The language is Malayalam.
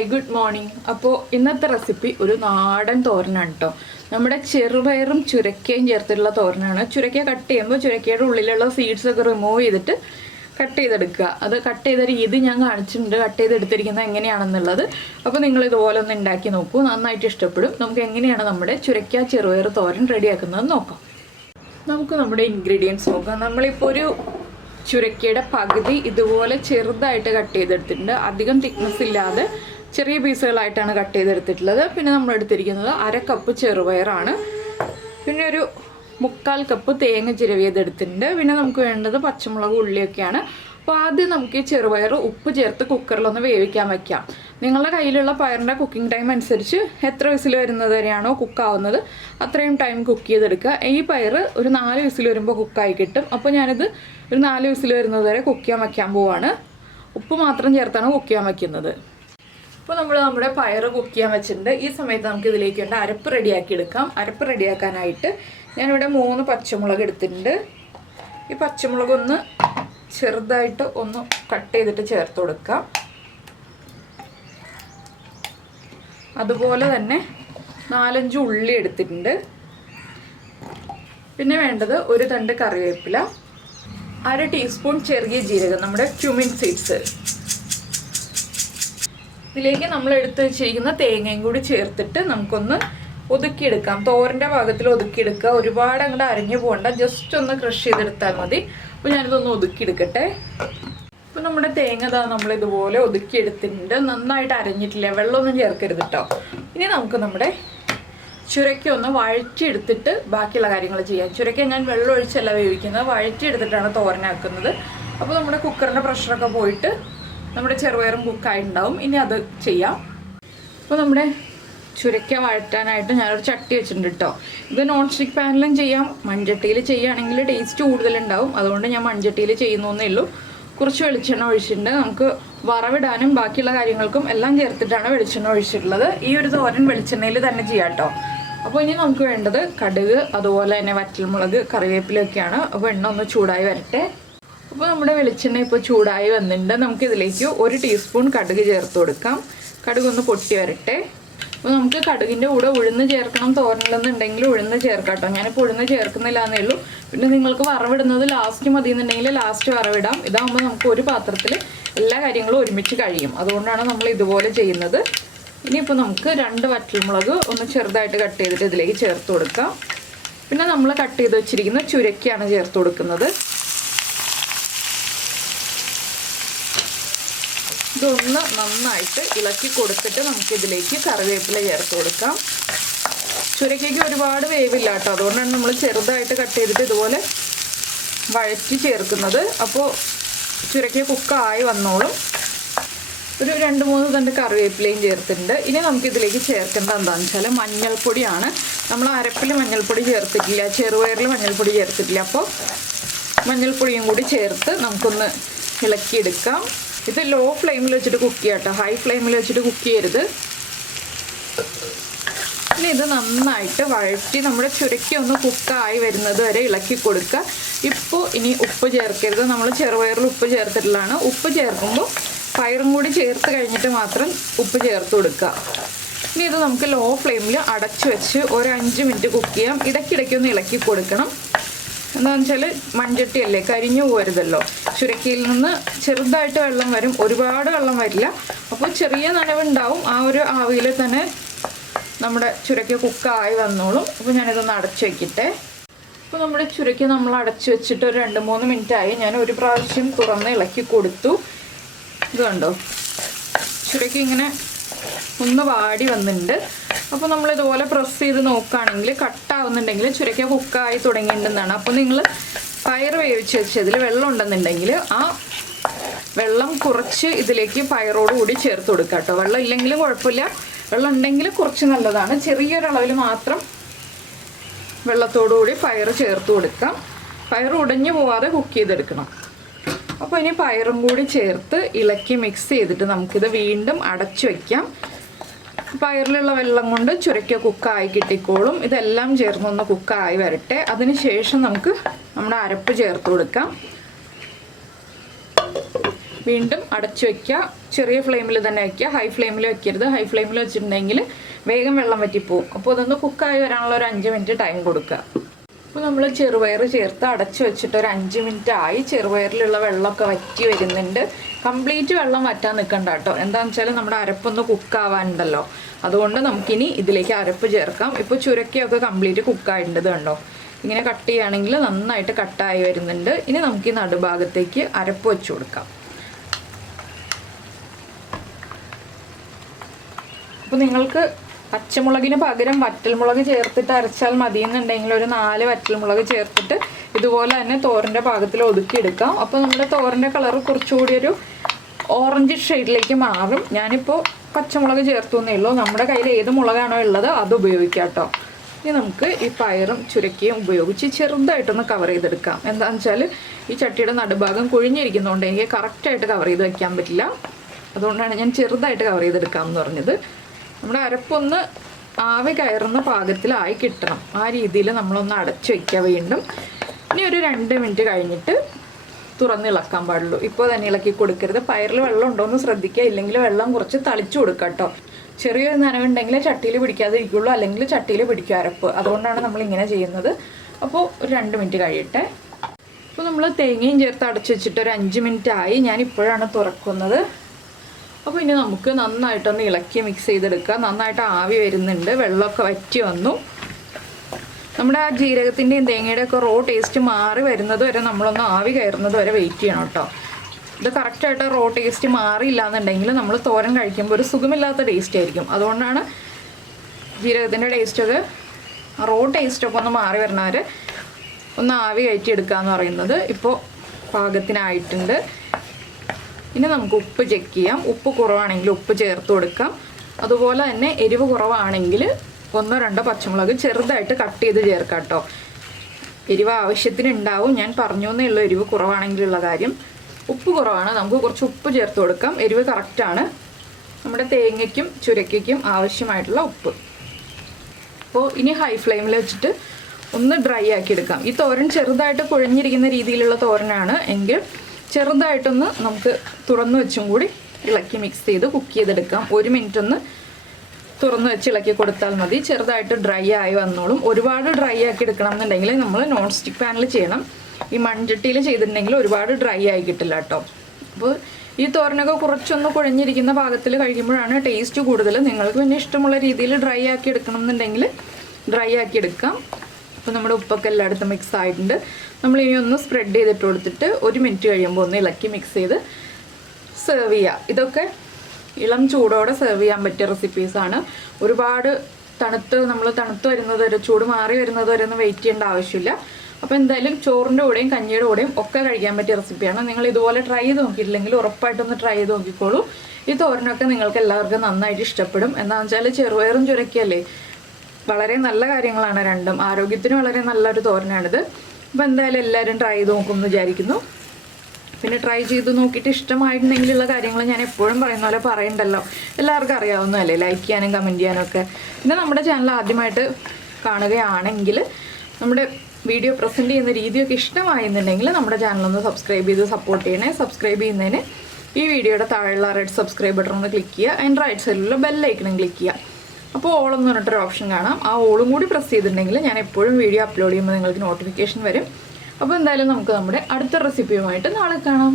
Hi good morning. അപ്പോൾ ഇന്നത്തെ റെസിപ്പി ഒരു നാടൻ തോരനാണ് കേട്ടോ. നമ്മുടെ ചെറുപയറും ചുരക്കയും ചേർത്തിട്ടുള്ള തോരനാണ്. ചുരക്ക കട്ട് ചെയ്യുമ്പോൾ ചുരക്കയുടെ ഉള്ളിലുള്ള സീഡ്സ് ഒക്കെ റിമൂവ് ചെയ്തിട്ട് കട്ട് ചെയ്തെടുക്കുക. അത് കട്ട് ചെയ്ത രീതി ഞാൻ കാണിച്ചിട്ടുണ്ട്, കട്ട് ചെയ്തെടുത്തിരിക്കുന്നത് എങ്ങനെയാണെന്നുള്ളത്. അപ്പോൾ നിങ്ങൾ ഇതുപോലെ ഒന്ന് ഉണ്ടാക്കി നോക്കൂ, നന്നായിട്ട് ഇഷ്ടപ്പെടും. നമുക്ക് എങ്ങനെയാണ് നമ്മുടെ ചുരക്ക ചെറുപയർ തോരൻ റെഡിയാക്കുന്നത് നോക്കാം. നമുക്ക് നമ്മുടെ ഇൻഗ്രീഡിയൻസ് നോക്കാം. നമ്മളിപ്പോൾ ഒരു ചുരക്കയുടെ പകുതി ഇതുപോലെ ചെറുതായിട്ട് കട്ട് ചെയ്തെടുത്തിട്ടുണ്ട്. അധികം തിക്നെസ് ഇല്ലാതെ ചെറിയ പീസുകളായിട്ടാണ് കട്ട് ചെയ്തെടുത്തിട്ടുള്ളത്. പിന്നെ നമ്മൾ എടുത്തിരിക്കുന്നത് 1/2 കപ്പ് ചെറുപയറാണ്. പിന്നെ ഒരു 3/4 കപ്പ് തേങ്ങ ചിരവിയതെടുത്തിട്ടുണ്ട്. പിന്നെ നമുക്ക് വേണ്ടത് പച്ചമുളക്, ഉള്ളിയൊക്കെയാണ്. അപ്പോൾ ആദ്യം നമുക്ക് ഈ ചെറുപയർ ഉപ്പ് ചേർത്ത് കുക്കറിലൊന്ന് വേവിക്കാൻ വയ്ക്കാം. നിങ്ങളുടെ കയ്യിലുള്ള പയറിൻ്റെ കുക്കിംഗ് ടൈം അനുസരിച്ച് എത്ര വിസിൽ വരുന്നത് വരെയാണോ കുക്കാവുന്നത് അത്രയും ടൈം കുക്ക് ചെയ്തെടുക്കുക. ഈ പയർ ഒരു 4 വിസിൽ വരുമ്പോൾ കുക്കായി കിട്ടും. അപ്പോൾ ഞാനിത് ഒരു 4 വിസിൽ വരുന്നത് വരെ കുക്ക് ചെയ്യാൻ വയ്ക്കാൻ പോവാണ്. ഉപ്പ് മാത്രം ചേർത്താണ് കുക്ക് ചെയ്യാൻ വയ്ക്കുന്നത്. അപ്പോൾ നമ്മൾ നമ്മുടെ പയർ കുക്ക് ചെയ്യാൻ വെച്ചിട്ടുണ്ട്. ഈ സമയത്ത് നമുക്ക് ഇതിലേക്ക് വേണ്ട അരപ്പ് റെഡിയാക്കി എടുക്കാം. അരപ്പ് റെഡിയാക്കാനായിട്ട് ഞാനിവിടെ 3 പച്ചമുളക് എടുത്തിട്ടുണ്ട്. ഈ പച്ചമുളക് ഒന്ന് ചെറുതായിട്ട് ഒന്ന് കട്ട് ചെയ്തിട്ട് ചേർത്ത് കൊടുക്കാം. അതുപോലെ തന്നെ 4-5 ഉള്ളി എടുത്തിട്ടുണ്ട്. പിന്നെ വേണ്ടത് ഒരു തണ്ട് കറിവേപ്പില, 1/2 ടീസ്പൂൺ ചെറിയ ജീരകം, നമ്മുടെ ക്യുമിൻ സീഡ്സ്. ഇതിലേക്ക് നമ്മൾ എടുത്ത് വെച്ചിരിക്കുന്ന തേങ്ങയും കൂടി ചേർത്തിട്ട് നമുക്കൊന്ന് ഒതുക്കിയെടുക്കാം. തോരൻ്റെ ഭാഗത്തിൽ ഒതുക്കിയെടുക്കുക. ഒരുപാട് അങ്ങോട്ട് അരിഞ്ഞു പോകണ്ട, ജസ്റ്റ് ഒന്ന് ക്രഷ് ചെയ്തെടുത്താൽ മതി. അപ്പോൾ ഞാനിതൊന്ന് ഒതുക്കിയെടുക്കട്ടെ. അപ്പോൾ നമ്മുടെ തേങ്ങ നമ്മൾ ഇതുപോലെ ഒതുക്കിയെടുത്തിട്ടുണ്ട്. നന്നായിട്ട് അരഞ്ഞിട്ടില്ല, വെള്ളമൊന്നും ചേർക്കരുത് കേട്ടോ. ഇനി നമുക്ക് നമ്മുടെ ചുരക്ക ഒന്ന് വഴറ്റിയെടുത്തിട്ട് ബാക്കിയുള്ള കാര്യങ്ങൾ ചെയ്യാം. ചുരക്ക ഞാൻ വെള്ളം ഒഴിച്ചല്ല വേവിക്കുന്നത്, വഴറ്റിയെടുത്തിട്ടാണ് തോരനാക്കുന്നത്. അപ്പോൾ നമ്മുടെ കുക്കറിൻ്റെ പ്രഷറൊക്കെ പോയിട്ട് നമ്മുടെ ചെറുപയറും കുക്കായിട്ടുണ്ടാവും. ഇനി അത് ചെയ്യാം. അപ്പോൾ നമ്മുടെ ചുരക്ക വഴറ്റാനായിട്ട് ഞാനൊരു ചട്ടി വെച്ചിട്ടുണ്ട് കേട്ടോ. ഇത് നോൺ സ്റ്റിക്ക് പാനിലും ചെയ്യാം, മൺചട്ടിയിൽ ചെയ്യുകയാണെങ്കിൽ ടേസ്റ്റ് കൂടുതലുണ്ടാവും. അതുകൊണ്ട് ഞാൻ മൺചട്ടിയിൽ ചെയ്യുന്നേ ഉള്ളൂ. കുറച്ച് വെളിച്ചെണ്ണ ഒഴിച്ചിട്ടുണ്ട്. നമുക്ക് വറവിടാനും ബാക്കിയുള്ള കാര്യങ്ങൾക്കും എല്ലാം ചേർത്തിട്ടാണ് വെളിച്ചെണ്ണ ഒഴിച്ചിട്ടുള്ളത്. ഈ ഒരു തോരൻ വെളിച്ചെണ്ണയിൽ തന്നെ ചെയ്യാം കേട്ടോ. അപ്പോൾ ഇനി നമുക്ക് വേണ്ടത് കടുക്, അതുപോലെ തന്നെ വറ്റൽമുളക്, കറിവേപ്പിലൊക്കെയാണ്. അപ്പോൾ എണ്ണ ഒന്ന് ചൂടായി വരട്ടെ. അപ്പോൾ നമ്മുടെ വെളിച്ചെണ്ണ ഇപ്പോൾ ചൂടായി വന്നിട്ടുണ്ട്. നമുക്കിതിലേക്ക് 1 ടീസ്പൂൺ കടുക് ചേർത്ത് കൊടുക്കാം. കടുക് ഒന്ന് പൊട്ടി വരട്ടെ. അപ്പോൾ നമുക്ക് കടുകിൻ്റെ കൂടെ ഉഴുന്ന് ചേർക്കണം തോരനിലെന്നുണ്ടെങ്കിൽ ഉഴുന്ന് ചേർക്കാം കേട്ടോ. ഞാനിപ്പോൾ ഉഴുന്ന് ചേർക്കുന്നില്ല എന്നേ ഉള്ളൂ. പിന്നെ നിങ്ങൾക്ക് വറവിടുന്നത് ലാസ്റ്റ് മതി എന്നുണ്ടെങ്കിൽ ലാസ്റ്റ് വറവിടാം. ഇതാകുമ്പോൾ നമുക്ക് ഒരു പാത്രത്തിൽ എല്ലാ കാര്യങ്ങളും ഒരുമിച്ച് കഴിയും. അതുകൊണ്ടാണ് നമ്മൾ ഇതുപോലെ ചെയ്യുന്നത്. ഇനിയിപ്പോൾ നമുക്ക് 2 വറ്റൽമുളക് ഒന്ന് ചെറുതായിട്ട് കട്ട് ചെയ്തിട്ട് ഇതിലേക്ക് ചേർത്ത് കൊടുക്കാം. പിന്നെ നമ്മൾ കട്ട് ചെയ്ത് വെച്ചിരിക്കുന്ന ചുരക്കയാണ് ചേർത്ത് കൊടുക്കുന്നത്. ഇതൊന്ന് നന്നായിട്ട് ഇളക്കി കൊടുത്തിട്ട് നമുക്കിതിലേക്ക് കറിവേപ്പില ചേർത്ത് കൊടുക്കാം. ചുരക്കയ്ക്ക് ഒരുപാട് വേവില്ല കേട്ടോ. അതുകൊണ്ടാണ് നമ്മൾ ചെറുതായിട്ട് കട്ട് ചെയ്തിട്ട് ഇതുപോലെ വഴറ്റി ചേർക്കുന്നത്. അപ്പോൾ ചുരക്ക കുക്കായി വന്നോളും. ഒരു 2-3 തണ്ട് കറിവേപ്പിലയും ചേർത്തിട്ടുണ്ട്. ഇനി നമുക്കിതിലേക്ക് ചേർക്കേണ്ടത് എന്താണെന്ന് വെച്ചാൽ മഞ്ഞൾപ്പൊടിയാണ്. നമ്മൾ അരപ്പിൽ മഞ്ഞൾപ്പൊടി ചേർത്തിട്ടില്ല, ചെറുപയറിൽ മഞ്ഞൾപ്പൊടി ചേർത്തിട്ടില്ല. അപ്പോൾ മഞ്ഞൾപ്പൊടിയും കൂടി ചേർത്ത് നമുക്കൊന്ന് ഇളക്കിയെടുക്കാം. ഇത് ലോ ഫ്ലെയിമിൽ വെച്ചിട്ട് കുക്ക് ചെയ്യാം കേട്ടോ, ഹൈ ഫ്ലെയിമിൽ വെച്ചിട്ട് കുക്ക് ചെയ്യരുത്. ഇനി ഇത് നന്നായിട്ട് വഴറ്റി നമ്മുടെ ചുരക്ക ഒന്ന് കുക്കായി വരുന്നത് വരെ ഇളക്കി കൊടുക്കുക. ഇപ്പോൾ ഇനി ഉപ്പ് ചേർക്കരുത്, നമ്മൾ ചെറുപയറിൽ ഉപ്പ് ചേർത്തിട്ടുള്ളതാണ്. ഉപ്പ് ചേർക്കുമ്പോൾ പയറും കൂടി ചേർത്ത് കഴിഞ്ഞിട്ട് മാത്രം ഉപ്പ് ചേർത്ത് കൊടുക്കുക. ഇനി ഇത് നമുക്ക് ലോ ഫ്ലെയിമിൽ അടച്ചു വെച്ച് ഒരു 5 മിനിറ്റ് കുക്ക് ചെയ്യാം. ഇടയ്ക്കിടയ്ക്കൊന്ന് ഇളക്കി കൊടുക്കണം. എന്താണെന്ന് വെച്ചാൽ മൺചട്ടിയല്ലേ, കരിഞ്ഞു പോരുതല്ലോ. ചുരക്കയിൽ നിന്ന് ചെറുതായിട്ട് വെള്ളം വരും, ഒരുപാട് വെള്ളം വരില്ല. അപ്പോൾ ചെറിയ നനവുണ്ടാവും. ആ ഒരു ആവിയിൽ തന്നെ നമ്മുടെ ചുരക്ക കുക്കായി വന്നോളും. അപ്പോൾ ഞാനിതൊന്ന് അടച്ചു വയ്ക്കട്ടെ. അപ്പോൾ നമ്മുടെ ചുരക്ക നമ്മൾ അടച്ചു വെച്ചിട്ട് ഒരു 2-3 മിനിറ്റായി. ഞാൻ ഒരു പ്രാവശ്യം തുറന്ന് ഇളക്കി കൊടുത്തു. ഇത് കണ്ടോ, ചുരക്ക ഇങ്ങനെ ഒന്ന് വാടി വന്നിട്ടുണ്ട്. അപ്പോൾ നമ്മളിതുപോലെ പ്രസ് ചെയ്ത് നോക്കുകയാണെങ്കിൽ കട്ടാവുന്നുണ്ടെങ്കിൽ ചുരക്ക കുക്കായി തുടങ്ങിയിട്ടുണ്ടെന്നാണ്. അപ്പോൾ നിങ്ങൾ പയർ വേവിച്ച് വെച്ചതിൽ വെള്ളം ഉണ്ടെന്നുണ്ടെങ്കിൽ ആ വെള്ളം കുറച്ച് ഇതിലേക്ക് പയറോട് കൂടി ചേർത്ത് കൊടുക്കുക കേട്ടോ. വെള്ളം ഇല്ലെങ്കിലും കുഴപ്പമില്ല, വെള്ളം ഉണ്ടെങ്കിൽ കുറച്ച് നല്ലതാണ്. ചെറിയൊരളവിൽ മാത്രം വെള്ളത്തോടു കൂടി പയർ ചേർത്ത് കൊടുക്കാം. പയർ ഉടഞ്ഞു പോവാതെ കുക്ക് ചെയ്തെടുക്കണം. അപ്പോൾ ഇനി പയറും കൂടി ചേർത്ത് ഇളക്കി മിക്സ് ചെയ്തിട്ട് നമുക്കിത് വീണ്ടും അടച്ചു വയ്ക്കാം. പയറിലുള്ള വെള്ളം കൊണ്ട് ചുരക്ക കുക്കായി കിട്ടിക്കോളും. ഇതെല്ലാം ചേർന്നൊന്ന് കുക്കായി വരട്ടെ. അതിന് ശേഷം നമുക്ക് നമ്മുടെ അരപ്പ് ചേർത്ത് കൊടുക്കാം. വീണ്ടും അടച്ചു വയ്ക്കുക. ചെറിയ ഫ്ലെയിമിൽ തന്നെ വയ്ക്കുക, ഹൈ ഫ്ലെയിമിൽ വെക്കരുത്. ഹൈ ഫ്ലെയിമിൽ വെച്ചിട്ടുണ്ടെങ്കിൽ വേഗം വെള്ളം വറ്റിപ്പോവും. അപ്പോൾ അതൊന്ന് കുക്കായി വരാനുള്ള ഒരു 5 മിനിറ്റ് ടൈം കൊടുക്കുക. അപ്പോൾ നമ്മൾ ചെറുപയർ ചേർത്ത് അടച്ചു വെച്ചിട്ട് ഒരു 5 മിനിറ്റ് ആയി. ചെറുപയറിലുള്ള വെള്ളമൊക്കെ വറ്റി വരുന്നുണ്ട്. കംപ്ലീറ്റ് വെള്ളം വറ്റാൻ നിൽക്കണ്ട കേട്ടോ. എന്താണെന്ന് വെച്ചാൽ നമ്മുടെ അരപ്പൊന്ന് കുക്കാവാനുണ്ടല്ലോ. അതുകൊണ്ട് നമുക്കിനി ഇതിലേക്ക് അരപ്പ് ചേർക്കാം. ഇപ്പോൾ ചുരക്കയൊക്കെ കംപ്ലീറ്റ് കുക്കായിട്ടുണ്ട് കണ്ടോ. ഇങ്ങനെ കട്ട് ചെയ്യുകയാണെങ്കിൽ നന്നായിട്ട് കട്ടായി വരുന്നുണ്ട്. ഇനി നമുക്ക് ഈ നടുഭാഗത്തേക്ക് അരപ്പ് വെച്ച് കൊടുക്കാം. അപ്പോൾ നിങ്ങൾക്ക് പച്ചമുളകിന് പകരം വറ്റൽമുളക് ചേർത്തിട്ട് അരച്ചാൽ മതി എന്നുണ്ടെങ്കിൽ ഒരു 4 വറ്റൽമുളക് ചേർത്തിട്ട് ഇതുപോലെ തന്നെ തോരൻ്റെ പാകത്തിൽ ഒതുക്കിയെടുക്കാം. അപ്പോൾ നമ്മുടെ തോരൻ്റെ കളർ കുറച്ചുകൂടി ഒരു ഓറഞ്ച് ഷെയ്ഡിലേക്ക് മാറും. ഞാനിപ്പോൾ പച്ചമുളക് ചേർത്തു എന്നേ ഉള്ളൂ. നമ്മുടെ കയ്യിൽ ഏത് മുളകാണോ ഉള്ളത് അത് ഉപയോഗിക്കാം കേട്ടോ. ഇനി നമുക്ക് ഈ പയറും ചുരക്കയും ഉപയോഗിച്ച് ചെറുതായിട്ടൊന്ന് കവർ ചെയ്തെടുക്കാം. എന്താണെന്ന് വെച്ചാൽ ഈ ചട്ടിയുടെ നടുഭാഗം കുഴിഞ്ഞിരിക്കുന്നതുകൊണ്ട് എനിക്ക് കറക്റ്റായിട്ട് കവർ ചെയ്ത് വയ്ക്കാൻ പറ്റില്ല. അതുകൊണ്ടാണ് ഞാൻ ചെറുതായിട്ട് കവർ ചെയ്തെടുക്കാം എന്ന് പറഞ്ഞത്. നമ്മുടെ അരപ്പൊന്ന് ആവി കയറുന്ന പാകത്തിലായി കിട്ടണം. ആ രീതിയിൽ നമ്മളൊന്ന് അടച്ചു വയ്ക്കുക വീണ്ടും. ഇനി ഒരു 2 മിനിറ്റ് കഴിഞ്ഞിട്ട് തുറന്ന് ഇളക്കാൻ പാടുള്ളൂ. ഇപ്പോൾ തന്നെ ഇളക്കി കൊടുക്കരുത്. പയറിൽ വെള്ളം ഉണ്ടോ എന്ന് ശ്രദ്ധിക്കുക. ഇല്ലെങ്കിൽ വെള്ളം കുറച്ച് തളിച്ചു കൊടുക്കുക കേട്ടോ. ചെറിയൊരു നനവുണ്ടെങ്കിൽ ചട്ടിയിൽ പിടിക്കാതെ ഇരിക്കുള്ളൂ, അല്ലെങ്കിൽ ചട്ടിയിൽ പിടിക്കുക അരപ്പ്. അതുകൊണ്ടാണ് നമ്മൾ ഇങ്ങനെ ചെയ്യുന്നത്. അപ്പോൾ ഒരു 2 മിനിറ്റ് കഴിയട്ടെ. അപ്പോൾ നമ്മൾ തേങ്ങയും ചേർത്ത് അടച്ചു വെച്ചിട്ട് ഒരു 5 മിനിറ്റ് ആയി. ഞാൻ ഇപ്പോഴാണ് തുറക്കുന്നത്. അപ്പോൾ ഇനി നമുക്ക് നന്നായിട്ടൊന്ന് ഇളക്കി മിക്സ് ചെയ്തെടുക്കുക. നന്നായിട്ട് ആവി വരുന്നുണ്ട്, വെള്ളമൊക്കെ വറ്റി വന്നു. നമ്മുടെ ആ ജീരകത്തിൻ്റെയും തേങ്ങയുടെ ഒക്കെ റോ ടേസ്റ്റ് മാറി വരുന്നത് വരെ നമ്മളൊന്ന് ആവി കയറുന്നത് വരെ വെയിറ്റ് ചെയ്യണം കേട്ടോ. ഇത് കറക്റ്റായിട്ട് റോ ടേസ്റ്റ് മാറിയില്ല എന്നുണ്ടെങ്കിൽ നമ്മൾ തോരൻ കഴിക്കുമ്പോൾ ഒരു സുഖമില്ലാത്ത ടേസ്റ്റ് ആയിരിക്കും. അതുകൊണ്ടാണ് ജീരകത്തിൻ്റെ ടേസ്റ്റൊക്കെ റോ ടേസ്റ്റൊക്കെ ഒന്ന് മാറി വരണവരെ ഒന്ന് ആവി കയറ്റിയെടുക്കുക എന്ന് പറയുന്നത്. ഇപ്പോൾ പാകത്തിനായിട്ടുണ്ട്. ഇനി നമുക്ക് ഉപ്പ് ചെക്ക് ചെയ്യാം. ഉപ്പ് കുറവാണെങ്കിൽ ഉപ്പ് ചേർത്ത് കൊടുക്കാം. അതുപോലെ തന്നെ എരിവ് കുറവാണെങ്കിൽ 1-2 പച്ചമുളക് ചെറുതായിട്ട് കട്ട് ചെയ്ത് ചേർക്കാം കേട്ടോ. എരിവ് ആവശ്യത്തിന് ഉണ്ടാവും. ഞാൻ പറഞ്ഞു എന്നേ ഉള്ളൂ എരിവ് കുറവാണെങ്കിലുള്ള കാര്യം. ഉപ്പ് കുറവാണ്, നമുക്ക് കുറച്ച് ഉപ്പ് ചേർത്ത് കൊടുക്കാം. എരിവ് കറക്റ്റാണ്. നമ്മുടെ തേങ്ങയ്ക്കും ചുരക്കയ്ക്കും ആവശ്യമായിട്ടുള്ള ഉപ്പ്. അപ്പോൾ ഇനി ഹൈ ഫ്ലെയിമിൽ വെച്ചിട്ട് ഒന്ന് ഡ്രൈ ആക്കി എടുക്കാം. ഈ തോരൻ ചെറുതായിട്ട് കുഴഞ്ഞിരിക്കുന്ന രീതിയിലുള്ള തോരനാണ് എങ്കിൽ ചെറുതായിട്ടൊന്ന് നമുക്ക് തുറന്നു വെച്ചും കൂടി ഇളക്കി മിക്സ് ചെയ്ത് കുക്ക് ചെയ്തെടുക്കാം. 1 മിനിറ്റ് ഒന്ന് തുറന്ന് വെച്ച് ഇളക്കി കൊടുത്താൽ മതി. ചെറുതായിട്ട് ഡ്രൈ ആയി വന്നോളും. ഒരുപാട് ഡ്രൈ ആക്കി എടുക്കണം എന്നുണ്ടെങ്കിൽ നമ്മൾ നോൺ സ്റ്റിക്ക് പാനിൽ ചെയ്യണം. ഈ മൺചട്ടിയിൽ ചെയ്തിട്ടുണ്ടെങ്കിൽ ഒരുപാട് ഡ്രൈ ആയി കിട്ടില്ല കേട്ടോ. അപ്പോൾ ഈ തോരനൊക്കെ കുറച്ചൊന്ന് കുഴഞ്ഞിരിക്കുന്ന പാകത്തിൽ കഴിക്കുമ്പോഴാണ് ടേസ്റ്റ് കൂടുതൽ. നിങ്ങൾക്ക് പിന്നെ ഇഷ്ടമുള്ള രീതിയിൽ ഡ്രൈ ആക്കി എടുക്കണം എന്നുണ്ടെങ്കിൽ ഡ്രൈ ആക്കി എടുക്കാം. അപ്പോൾ നമ്മുടെ ഉപ്പൊക്കെ എല്ലായിടത്തും മിക്സ് ആയിട്ടുണ്ട്. നമ്മൾ ഇനി ഒന്ന് സ്പ്രെഡ് ചെയ്തിട്ട് കൊടുത്തിട്ട് 1 മിനിറ്റ് കഴിയുമ്പോൾ ഒന്ന് ഇളക്കി മിക്സ് ചെയ്ത് സെർവ് ചെയ്യുക. ഇതൊക്കെ ഇളം ചൂടോടെ സെർവ് ചെയ്യാൻ പറ്റിയ റെസിപ്പീസാണ്. ഒരുപാട് തണുത്ത് വരുന്നത് വരെ, ചൂട് മാറി വരുന്നത് വരെ ഒന്നും വെയിറ്റ് ചെയ്യേണ്ട ആവശ്യമില്ല. അപ്പോൾ എന്തായാലും ചോറിൻ്റെ കൂടെയും കഞ്ഞിയുടെ കൂടെയും ഒക്കെ കഴിക്കാൻ പറ്റിയ റെസിപ്പിയാണ്. നിങ്ങൾ ഇതുപോലെ ട്രൈ ചെയ്ത് നോക്കിയിട്ടില്ലെങ്കിൽ ഉറപ്പായിട്ടൊന്ന് ട്രൈ ചെയ്ത് നോക്കിക്കോളൂ. ഈ തോരനൊക്കെ നിങ്ങൾക്ക് എല്ലാവർക്കും നന്നായിട്ട് ഇഷ്ടപ്പെടും. എന്താണെന്ന് വെച്ചാൽ ചെറുപയറും ചുരക്കയല്ലേ, വളരെ നല്ല കാര്യങ്ങളാണ് രണ്ടും. ആരോഗ്യത്തിന് വളരെ നല്ലൊരു തോരനാണിത്. അപ്പോൾ എന്തായാലും എല്ലാവരും ട്രൈ ചെയ്ത് നോക്കുമെന്ന് വിചാരിക്കുന്നു. പിന്നെ ട്രൈ ചെയ്ത് നോക്കിയിട്ട് ഇഷ്ടമായിട്ടുണ്ടെങ്കിലുള്ള കാര്യങ്ങൾ ഞാൻ എപ്പോഴും പറയുന്ന പോലെ പറയണ്ടല്ലോ, എല്ലാവർക്കും അറിയാവുന്നതല്ലേ, ലൈക്ക് ചെയ്യാനും കമൻറ്റ് ചെയ്യാനും ഒക്കെ. പിന്നെ നമ്മുടെ ചാനൽ ആദ്യമായിട്ട് കാണുകയാണെങ്കിൽ നമ്മുടെ വീഡിയോ പ്രസൻറ്റ് ചെയ്യുന്ന രീതിയൊക്കെ ഇഷ്ടമായെന്നുണ്ടെങ്കിൽ നമ്മുടെ ചാനലൊന്ന് സബ്സ്ക്രൈബ് ചെയ്ത് സപ്പോർട്ട് ചെയ്യണേ. സബ്സ്ക്രൈബ് ചെയ്യുന്നതിന് ഈ വീഡിയോയുടെ താഴെയുള്ള റെഡ് സബ്സ്ക്രൈബ് ബട്ടൺ ഒന്ന് ക്ലിക്ക് ചെയ്യുക. അതിൻ്റെ റൈറ്റ് സൈഡിലുള്ള ബെല്ലൈക്കണും ക്ലിക്ക് ചെയ്യുക. അപ്പോൾ ഓളെന്ന് പറഞ്ഞിട്ടൊരു ഓപ്ഷൻ കാണാം. ആ ഓളും കൂടി പ്രസ് ചെയ്തിട്ടുണ്ടെങ്കിൽ ഞാൻ എപ്പോഴും വീഡിയോ അപ്ലോഡ് ചെയ്യുമ്പോൾ നിങ്ങൾക്ക് നോട്ടിഫിക്കേഷൻ വരും. അപ്പോൾ എന്തായാലും നമുക്ക് നമ്മുടെ അടുത്ത റെസിപ്പിയുമായിട്ട് നാളെ കാണാം.